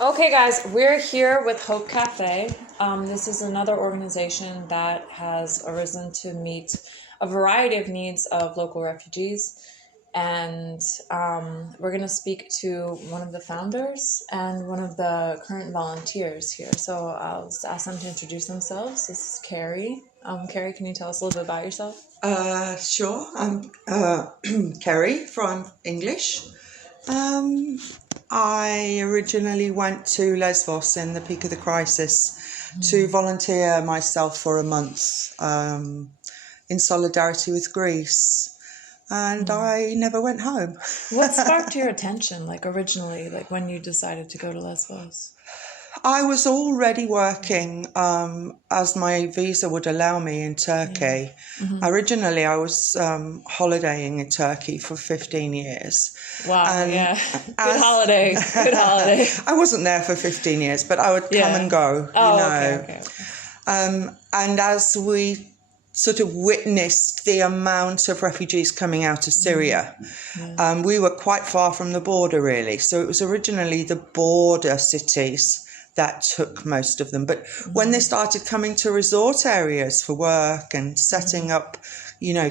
Okay, guys, we're here with Hope Cafe. This is another organization that has arisen to meet a variety of needs of local refugees. And we're going to speak to one of the founders and one of the current volunteers here. So I'll ask them to introduce themselves. This is Carrie. Carrie, can you tell us a little bit about yourself? Sure. I'm Kerry from English. I originally went to Lesbos in the peak of the crisis to volunteer myself for a month in solidarity with Greece. And I never went home. What sparked your attention, originally, when you decided to go to Lesbos? I was already working as my visa would allow me in Turkey. Originally, I was holidaying in Turkey for 15 years. Wow, yeah. Good holiday. Good holiday. I wasn't there for 15 years, but I would come and go, Okay. And as we sort of witnessed the amount of refugees coming out of Syria, we were quite far from the border, really. So it was originally the border cities that took most of them. But when they started coming to resort areas for work and setting up,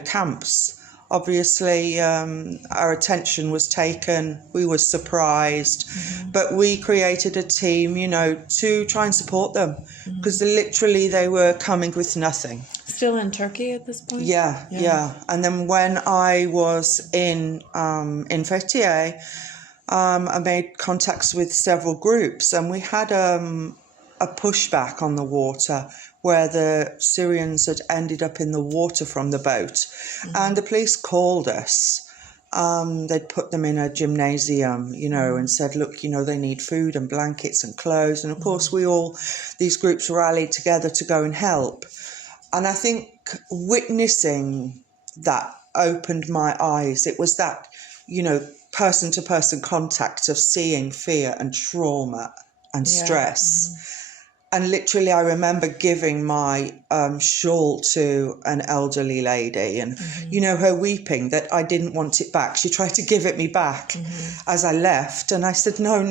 camps, obviously our attention was taken. We were surprised, but we created a team, to try and support them because literally they were coming with nothing. Still in Turkey at this point? Yeah. And then when I was in Fethiye, I made contacts with several groups, and we had a pushback on the water where the Syrians had ended up in the water from the boat, and the police called us. They'd put them in a gymnasium, and said, look, they need food and blankets and clothes. And of course, these groups rallied together to go and help. And I think witnessing that opened my eyes. It was that, person-to-person contact of seeing fear and trauma and stress. And literally, I remember giving my shawl to an elderly lady and, her weeping that I didn't want it back. She tried to give it me back as I left. And I said, no,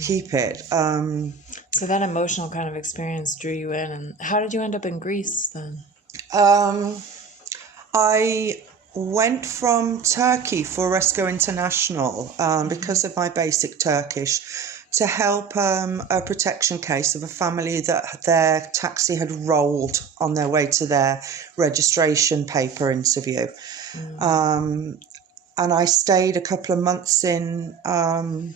keep it. So that emotional kind of experience drew you in. And how did you end up in Greece then? I went from Turkey for Rescue International because of my basic Turkish to help a protection case of a family that their taxi had rolled on their way to their registration paper interview. And I stayed a couple of months in, that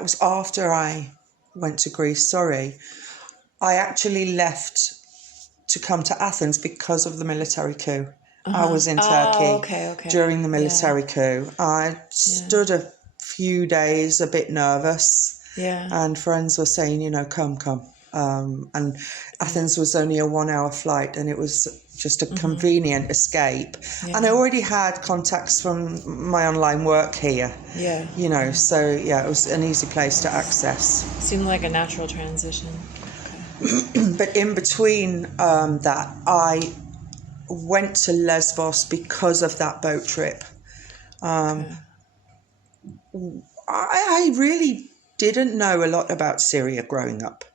was after I went to Greece, sorry. I actually left to come to Athens because of the military coup. I was in Turkey during the military coup. I stood a few days a bit nervous, and friends were saying, come. And Athens was only a 1-hour flight, and it was just a convenient escape. And I already had contacts from my online work here. So it was an easy place to access. Seemed like a natural transition. But in between that, I went to Lesbos because of that boat trip. I really didn't know a lot about Syria growing up.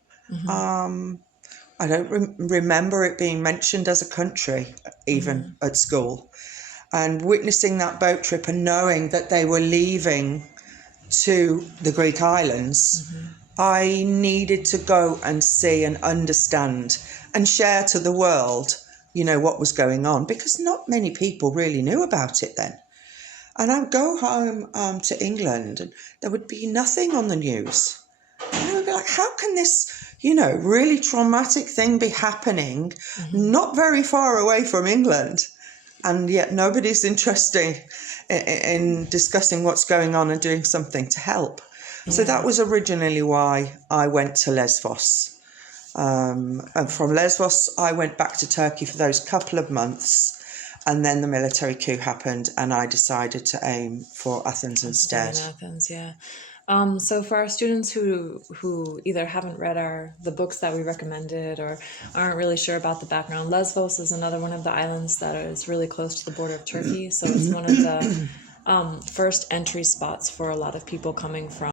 I don't remember it being mentioned as a country, even at school. And witnessing that boat trip and knowing that they were leaving to the Greek islands, I needed to go and see and understand and share to the world, what was going on, because not many people really knew about it then. And I'd go home to England and there would be nothing on the news. And I would be like, how can this, really traumatic thing be happening not very far away from England? And yet nobody's interested in discussing what's going on and doing something to help. So that was originally why I went to Lesbos. And from Lesbos, I went back to Turkey for those couple of months. And then the military coup happened, and I decided to aim for Athens instead. Athens, yeah. So for our students who either haven't read the books that we recommended or aren't really sure about the background, Lesbos is another one of the islands that is really close to the border of Turkey. So it's one of the first entry spots for a lot of people coming from